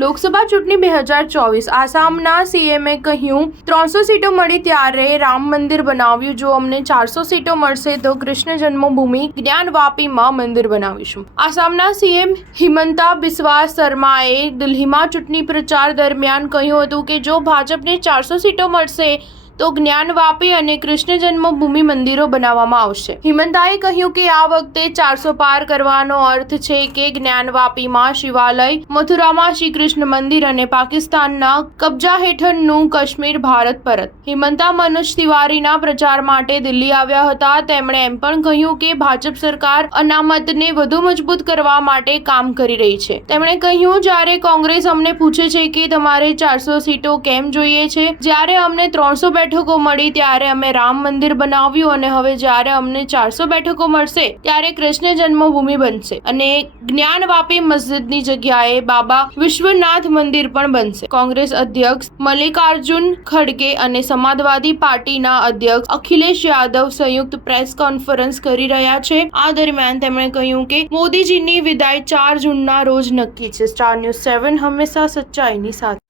લોકસભા ચૂંટણી 2024 આસામના સીએમએ કહ્યું 300 સીટો મળી ત્યારે રામ મંદિર બનાવ્યું. જો અમને 400 સીટો મળશે તો કૃષ્ણ જન્મભૂમિ જ્ઞાનવાપીમાં મંદિર બનાવીશું. આસામના સીએમ હિમંતા બિસ્વા શર્માએ દિલ્હીમાં ચૂંટણી પ્રચાર દરમિયાન કહ્યું હતું કે જો ભાજપને 400 સીટો મળશે તો જ્ઞાનવાપી અને કૃષ્ણ જન્મભૂમિ મંદિરો બનાવવામાં આવશે. હિમંતાએ કહ્યું કે આ વખતે 400 પાર કરવાનો અર્થ છે કે જ્ઞાનવાપીમાં શિવાલય, મથુરામાં શ્રી કૃષ્ણ મંદિર અને પાકિસ્તાનના કબજા હેઠળનું કાશ્મીર ભારત પરત. હિમંતા મનોજ તિવારીના પ્રચાર માટે દિલ્હી આવ્યા હતા. તેમણે એમ પણ કહ્યું કે ભાજપ સરકાર અનામતને વધુ મજબૂત કરવા માટે કામ કરી રહી છે. તેમણે કહ્યું જ્યારે કોંગ્રેસ અમને પૂછે છે કે તમારે 400 સીટો કેમ જોઈએ છે, જ્યારે અમને 300 બેઠકો મળી ત્યારે અમે રામ મંદિર બનાવ્યું અને હવે જ્યારે અમને 400 બેઠકો મળશે ત્યારે કૃષ્ણ જન્મભૂમિ બનશે અને જ્ઞાનવાપી મસ્જિદની જગ્યાએ બાબા વિશ્વનાથ મંદિર પણ બનશે. કોંગ્રેસ અધ્યક્ષ મલ્લિકાર્જુન ખડગે અને સમાજવાદી પાર્ટીના અધ્યક્ષ અખિલેશ યાદવ સંયુક્ત પ્રેસ કોન્ફરન્સ કરી રહ્યા છે. આ દરમિયાન તેમણે કહ્યું કે મોદીજીની વિદાય 4 જૂનના રોજ નક્કી છે. સ્ટાર ન્યૂઝ 7 હંમેશા સચ્ચાઈની સાથે.